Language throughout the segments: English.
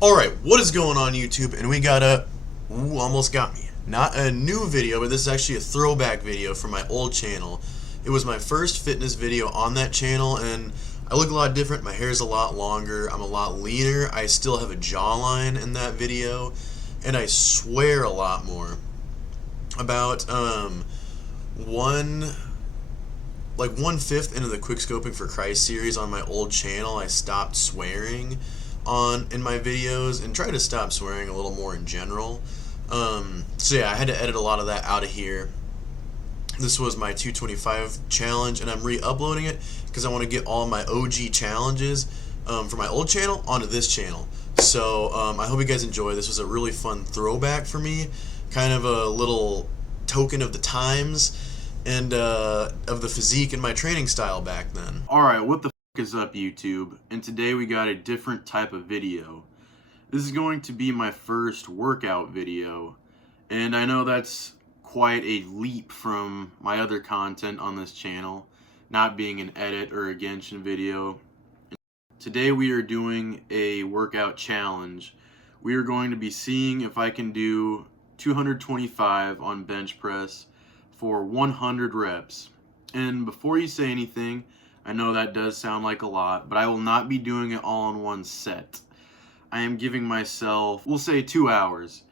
Alright, what is going on YouTube? And we got almost got me. Not a new video, but this is actually a throwback video from my old channel. It was my first fitness video on that channel, and I look a lot different. My hair's a lot longer. I'm a lot leaner. I still have a jawline in that video, and I swear a lot more. About one like 1/5 into the quickscoping for Christ series on my old channel, I stopped swearing in my videos and tried to stop swearing a little more in general. So yeah, I had to edit a lot of that out of here. This was my 225 challenge, and I'm re-uploading it because I want to get all my OG challenges from my old channel onto this channel. So I hope you guys enjoy. This was a really fun throwback for me, kind of a little token of the times and of the physique and my training style back then. Alright, what the f is up, YouTube? And today we got a different type of video. This is going to be my first workout video, and I know that's quite a leap from my other content on this channel, not being an edit or a Genshin video. Today we are doing a workout challenge. We are going to be seeing if I can do 225 on bench press for 100 reps. And before you say anything, I know that does sound like a lot, but I will not be doing it all in one set. I am giving myself, we'll say 2 hours.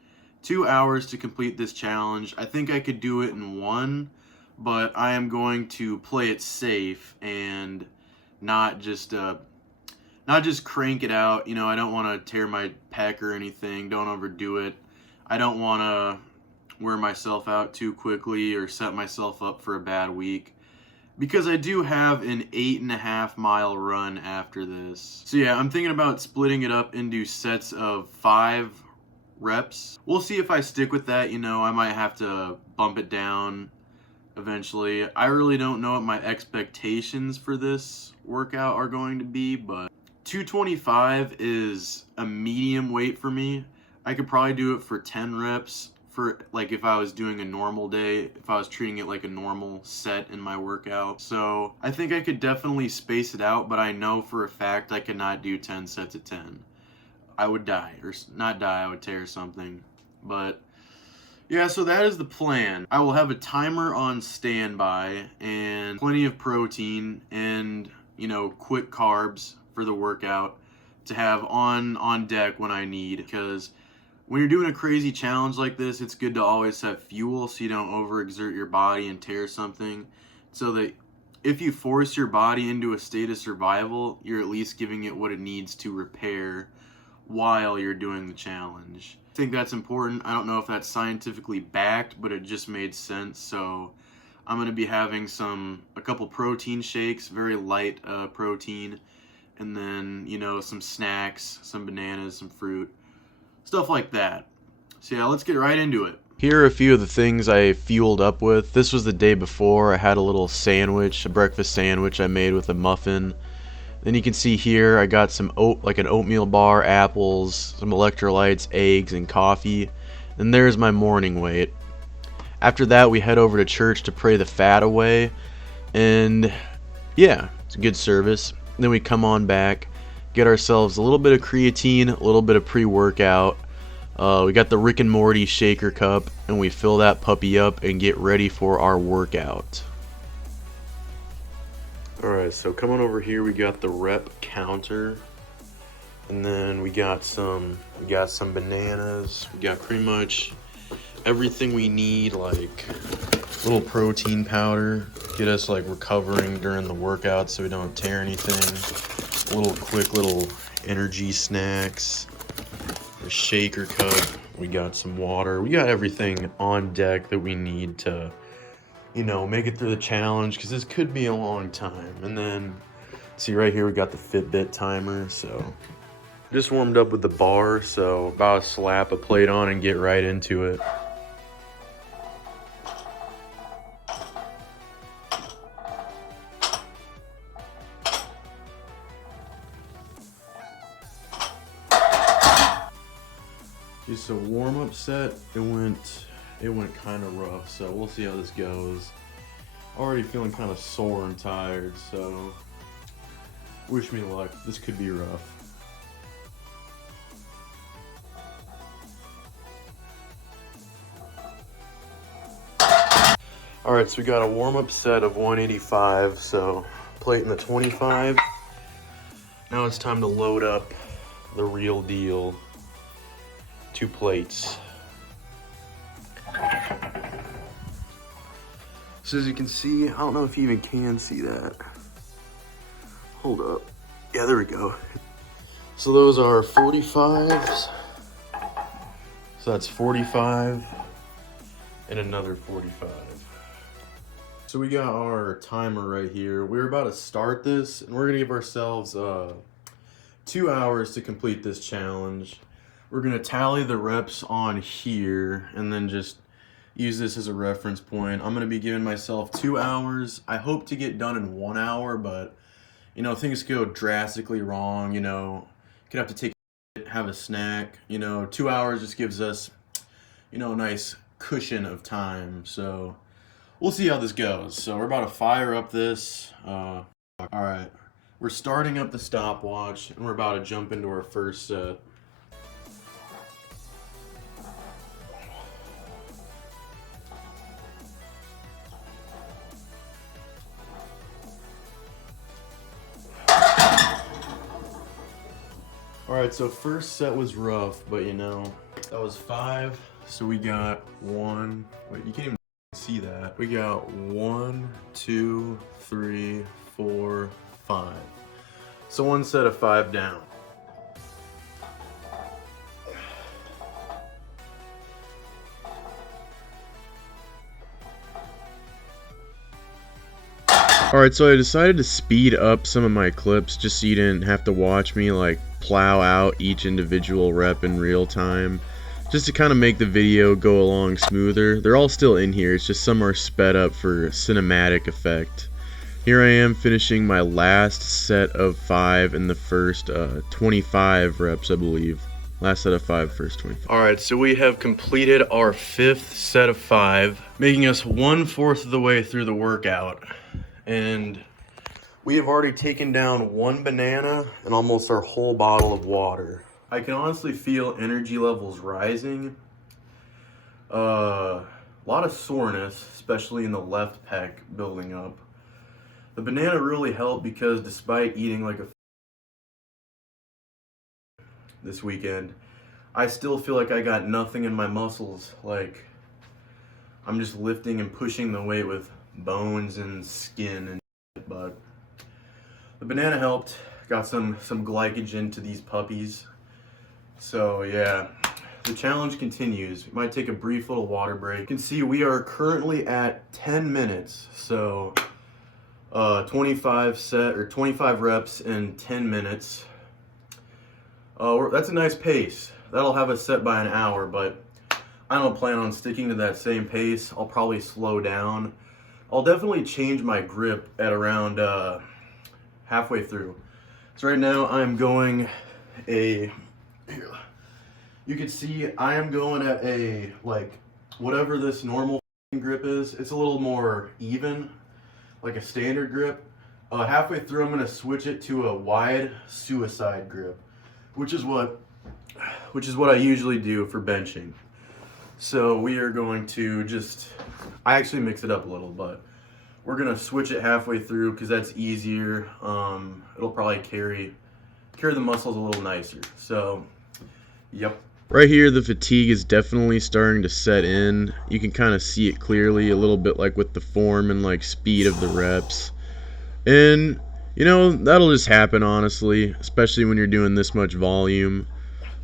2 hours to complete this challenge. I think I could do it in one, but I am going to play it safe and not just crank it out. You know, I don't want to tear my pec or anything. Don't overdo it. I don't want to wear myself out too quickly or set myself up for a bad week, because I do have an 8.5 mile run after this. So yeah, I'm thinking about splitting it up into sets of 5 reps. We'll see if I stick with that. You know, I might have to bump it down eventually. I really don't know what my expectations for this workout are going to be, but 225 is a medium weight for me. I could probably do it for 10 reps for, like, if I was doing a normal day, if I was treating it like a normal set in my workout. So I think I could definitely space it out, but I know for a fact I could not do 10 sets of 10. I would die, or not die, I would tear something. But yeah, so that is the plan. I will have a timer on standby and plenty of protein and, you know, quick carbs for the workout to have on deck when I need, because when you're doing a crazy challenge like this, it's good to always have fuel so you don't overexert your body and tear something, so that if you force your body into a state of survival, you're at least giving it what it needs to repair while you're doing the challenge. I think that's important. I don't know if that's scientifically backed, but it just made sense. So I'm going to be having a couple protein shakes, very light protein, and then, you know, some snacks, some bananas, some fruit, stuff like that. So yeah, let's get right into it. Here are a few of the things I fueled up with. This was the day before. I had a little sandwich, a breakfast sandwich I made with a muffin. Then you can see here I got some an oatmeal bar, apples, some electrolytes, eggs, and coffee. And there's my morning weight. After that, we head over to church to pray the fat away. And yeah, it's a good service. Then we come on back, get ourselves a little bit of creatine, a little bit of pre-workout. We got the Rick and Morty shaker cup, and we fill that puppy up and get ready for our workout. Alright, so coming over here, we got the rep counter, and then we got some bananas. We got pretty much everything we need, like little protein powder, get us like recovering during the workout so we don't tear anything. Quick little energy snacks, a shaker cup. We got some water. We got everything on deck that we need to, you know, make it through the challenge, because this could be a long time. And then, see right here, we got the Fitbit timer. So just warmed up with the bar, so about to slap a plate on and get right into it. Just a warm-up set. It went kind of rough, so we'll see how this goes. Already feeling kind of sore and tired, so wish me luck. This could be rough. All right, so we got a warm-up set of 185, so plate in the 25. Now it's time to load up the real deal. 2 plates. So as you can see, I don't know if you even can see that. Hold up. Yeah, there we go. So those are 45s. So that's 45 and another 45. So we got our timer right here. We're about to start this, and we're gonna give ourselves 2 hours to complete this challenge. We're gonna tally the reps on here and then just use this as a reference point. I'm gonna be giving myself 2 hours. I hope to get done in 1 hour, but you know, things go drastically wrong. You know, could have to take have a snack. You know, 2 hours just gives us, you know, a nice cushion of time. So we'll see how this goes. So we're about to fire up this. All right, we're starting up the stopwatch, and we're about to jump into our first set. Alright, so first set was rough, but you know, that was 5. So we got 1, wait, you can't even see that. We got 1, 2, 3, 4, 5. So 1 set of 5 down. Alright, so I decided to speed up some of my clips just so you didn't have to watch me like plow out each individual rep in real time, just to kind of make the video go along smoother. They're all still in here, it's just some are sped up for cinematic effect. Here I am finishing my last set of 5 in the first 25 reps, I believe. Last set of 5, first 25. Alright, so we have completed our 5th set of 5, making us 1/4 of the way through the workout. And we have already taken down 1 banana and almost our whole bottle of water. I can honestly feel energy levels rising. A lot of soreness, especially in the left pec, building up. The banana really helped because despite eating like a this weekend, I still feel like I got nothing in my muscles. Like, I'm just lifting and pushing the weight with bones and skin and shit, but the banana helped. Got some glycogen to these puppies. So yeah, the challenge continues. We might take a brief little water break. You can see we are currently at 10 minutes. So 25 reps in 10 minutes. That's a nice pace. That'll have us set by an hour, but I don't plan on sticking to that same pace. I'll probably slow down. I'll definitely change my grip at around halfway through. So right now I'm going you can see I am going at a, like, whatever this normal grip is. It's a little more even, like a standard grip. Halfway through I'm going to switch it to a wide suicide grip, which is what I usually do for benching. So we are going to I actually mix it up a little, but we're gonna switch it halfway through because that's easier. It'll probably carry the muscles a little nicer. So, yep. Right here, the fatigue is definitely starting to set in. You can kind of see it clearly, a little bit like with the form and like speed of the reps. And you know, that'll just happen, honestly, especially when you're doing this much volume.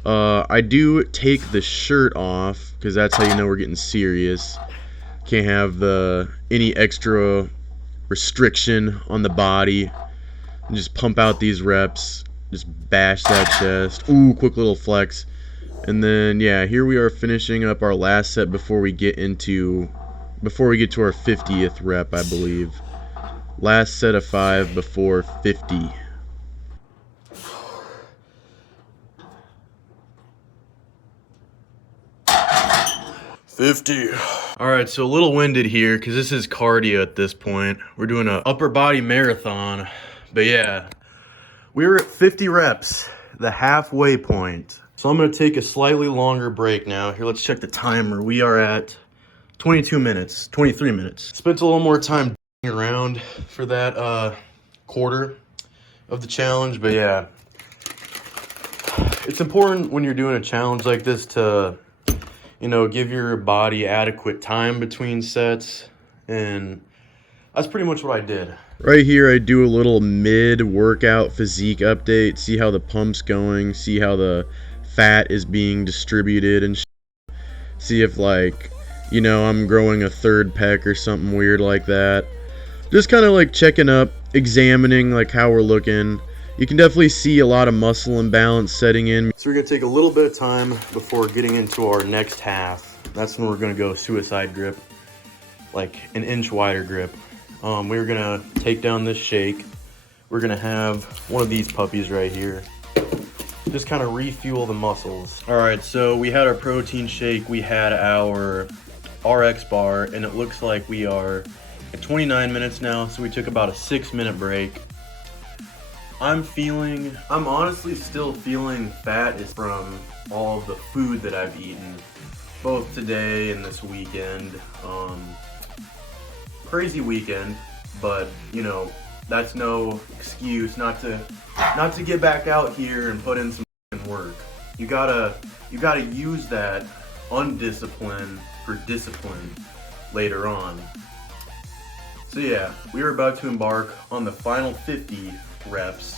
I do take the shirt off because that's how you know we're getting serious. Can't have any extra restriction on the body. And just pump out these reps. Just bash that chest. Ooh, quick little flex. And then yeah, here we are finishing up our last set before we get to our 50th rep, I believe. Last set of 5 before 50. 50. Alright, so a little winded here because this is cardio at this point. We're doing an upper body marathon. But yeah, we're at 50 reps, the halfway point. So I'm going to take a slightly longer break now. Here, let's check the timer. We are at 22 minutes, 23 minutes. Spent a little more time around for that quarter of the challenge, but yeah. It's important when you're doing a challenge like this to, you know, give your body adequate time between sets, and that's pretty much what I did. Right here, I do a little mid-workout physique update, see how the pump's going, see how the fat is being distributed, and see if, like, you know, I'm growing a third pec or something weird like that. Just kind of like checking up, examining like how we're looking. You can definitely see a lot of muscle imbalance setting in. So we're going to take a little bit of time before getting into our next half. That's when we're going to go suicide grip, like an inch wider grip. We're going to take down this shake. We're going to have one of these puppies right here. Just kind of refuel the muscles. All right, so we had our protein shake. We had our RX bar, and it looks like we are at 29 minutes now, so we took about a 6-minute break. I'm honestly still feeling fat is from all of the food that I've eaten, both today and this weekend. Crazy weekend, but you know, that's no excuse not to get back out here and put in some work. You gotta use that undiscipline for discipline later on. So yeah, we are about to embark on the final 50 reps.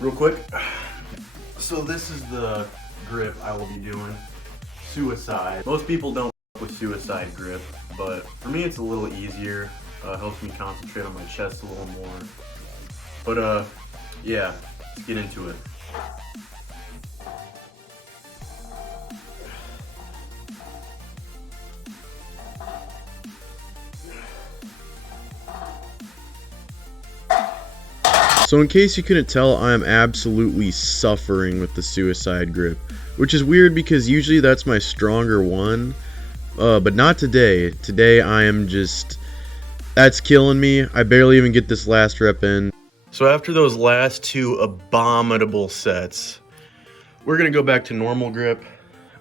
Real quick, so this is the grip I will be doing. Suicide. Most people don't with suicide grip, but for me it's a little easier. Helps me concentrate on my chest a little more. But yeah, let's get into it. So in case you couldn't tell, I am absolutely suffering with the suicide grip, which is weird because usually that's my stronger one, but not today. Today I am just, that's killing me. I barely even get this last rep in. So after those last two abominable sets, we're gonna go back to normal grip.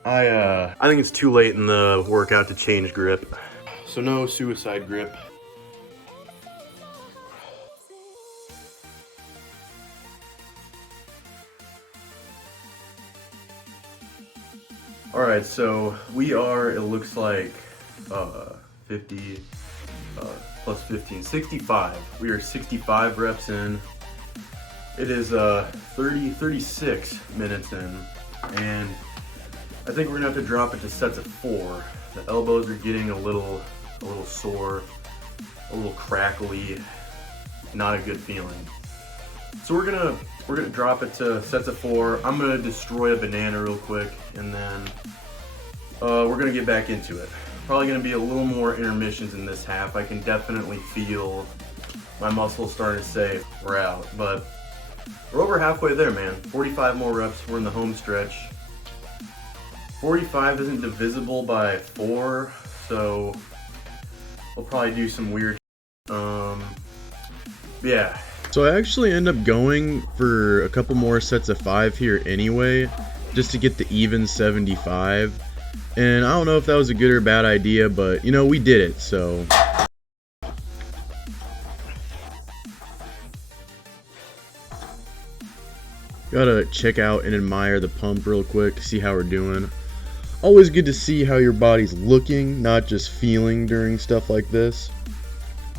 I think it's too late in the workout to change grip. So no suicide grip. All right, so we are, it looks like 50 plus 15, 65. We are 65 reps in. It is 36 minutes in, and I think we're gonna have to drop it to sets of 4. The elbows are getting a little sore, a little crackly, not a good feeling. So we're gonna drop it to sets of 4. I'm gonna destroy a banana real quick, and then we're gonna get back into it. Probably gonna be a little more intermissions in this half. I can definitely feel my muscles starting to say we're out, but we're over halfway there, man. 45 more reps. We're in the home stretch. 45 isn't divisible by 4, so we'll probably do some weird. Yeah. So I actually end up going for a couple more sets of 5 here anyway, just to get the even 75. And I don't know if that was a good or bad idea, but you know, we did it, so. Gotta check out and admire the pump real quick, see how we're doing. Always good to see how your body's looking, not just feeling during stuff like this.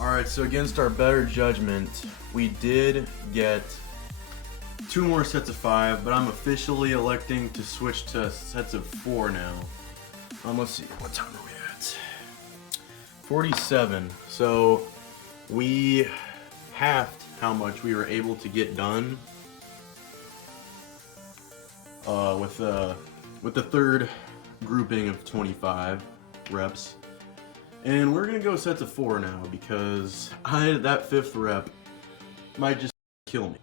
Alright, so against our better judgment, we did get 2 more sets of 5, but I'm officially electing to switch to sets of 4 now. Let's see, what time are we at? 47. So we halved how much we were able to get done with the third grouping of 25 reps. And we're gonna go sets of 4 now because that 5th rep might just kill me.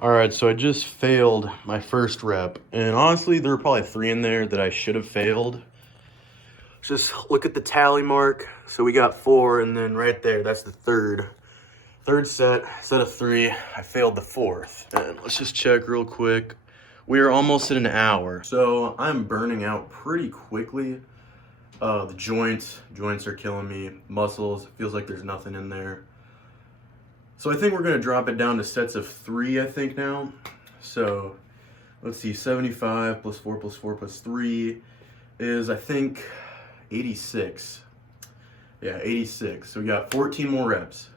Alright, so I just failed my first rep, and honestly, there were probably 3 in there that I should have failed. Just look at the tally mark. So we got 4, and then right there, that's the third set of 3. I failed the 4th. And let's just check real quick. We are almost at an hour. So I'm burning out pretty quickly. The joints are killing me. Muscles, feels like there's nothing in there. So I think we're gonna drop it down to sets of 3, I think now. So let's see, 75 plus 4 plus 4 plus 3 is, I think, 86. Yeah, 86. So we got 14 more reps.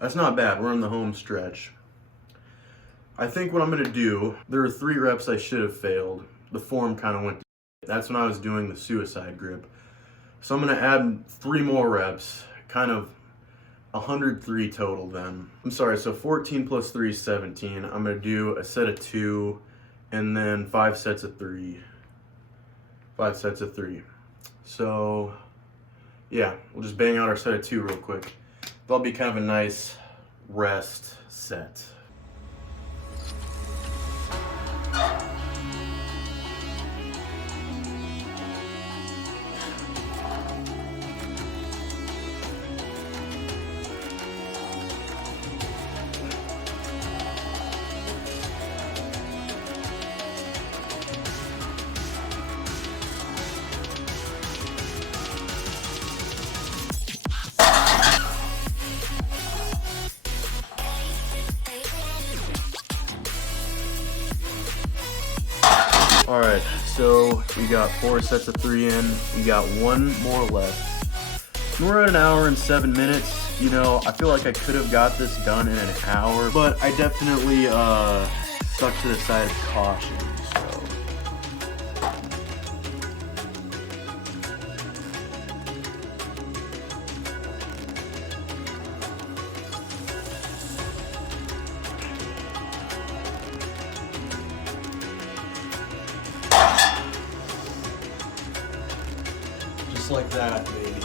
That's not bad. We're on the home stretch. I think what I'm going to do, there are 3 reps I should have failed. The form kind of went to shit. That's when I was doing the suicide grip. So I'm going to add 3 more reps, kind of 103 total then. I'm sorry, so 14 plus 3 is 17. I'm going to do a set of 2 and then 5 sets of 3. 5 sets of 3. So, yeah, we'll just bang out our set of 2 real quick. That'll be kind of a nice rest set. Alright, so we got 4 sets of 3 in. We got 1 more left. We're at an hour and 7 minutes. You know, I feel like I could have got this done in an hour, but I definitely stuck to the side of caution. So just like that, baby.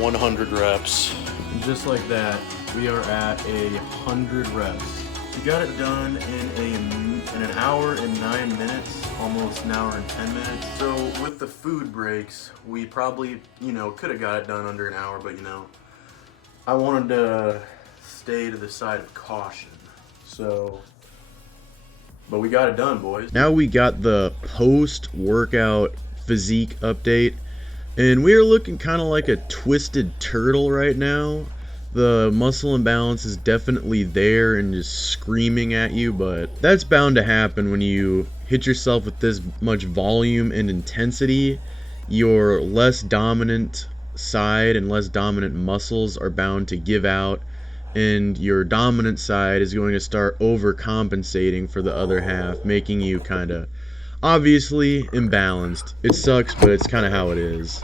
100 reps. And just like that, we are at 100 reps. We got it done in an hour and 9 minutes, almost an hour and 10 minutes. So with the food breaks, we probably, could have got it done under an hour, but I wanted to stay to the side of caution. So, but we got it done, boys. Now we got the post-workout physique update, and we are looking kind of like a twisted turtle right now. The muscle imbalance is definitely there and just screaming at you, but that's bound to happen when you hit yourself with this much volume and intensity. Your less dominant side and less dominant muscles are bound to give out, and your dominant side is going to start overcompensating for the other half, making you kind of obviously imbalanced. It sucks, but it's kind of how it is.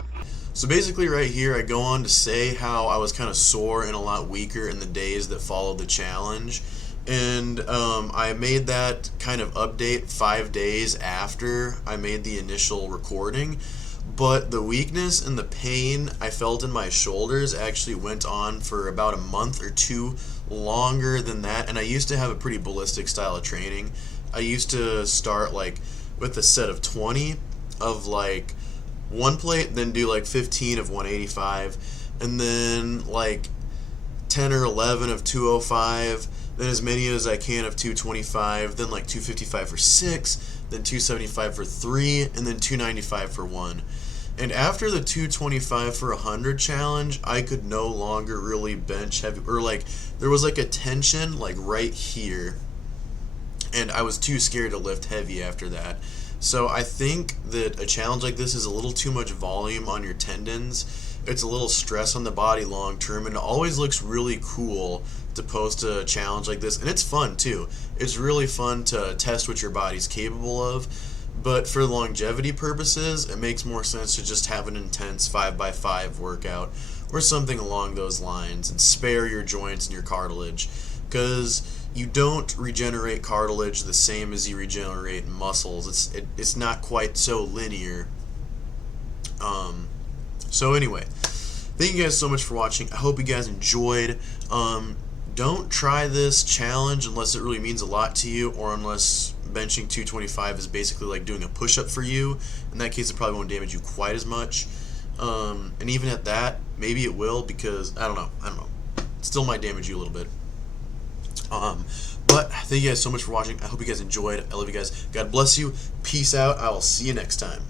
So basically right here I go on to say how I was kind of sore and a lot weaker in the days that followed the challenge, and I made that kind of update 5 days after I made the initial recording, but the weakness and the pain I felt in my shoulders actually went on for about a month or 2 longer than that. And I used to have a pretty ballistic style of training. I used to start like with a set of 20 of like 1 plate, then do like 15 of 185, and then like 10 or 11 of 205, then as many as I can of 225, then like 255 for 6, then 275 for 3, and then 295 for 1. And after the 225 for 100 challenge, I could no longer really bench heavy, or like there was like a tension like right here, and I was too scared to lift heavy after that. So I think that a challenge like this is a little too much volume on your tendons. It's a little stress on the body long term, and it always looks really cool to post a challenge like this. And it's fun too. It's really fun to test what your body's capable of. But for longevity purposes, it makes more sense to just have an intense 5x5 workout or something along those lines and spare your joints and your cartilage, because you don't regenerate cartilage the same as you regenerate muscles. It's not quite so linear. So anyway, thank you guys so much for watching. I hope you guys enjoyed. don't try this challenge unless it really means a lot to you, or unless benching 225 is basically like doing a push-up for you. In that case, it probably won't damage you quite as much. And even at that, maybe it will, because I don't know. It still might damage you a little bit. But thank you guys so much for watching. I hope you guys enjoyed. I love you guys. God bless you. Peace out. I will see you next time.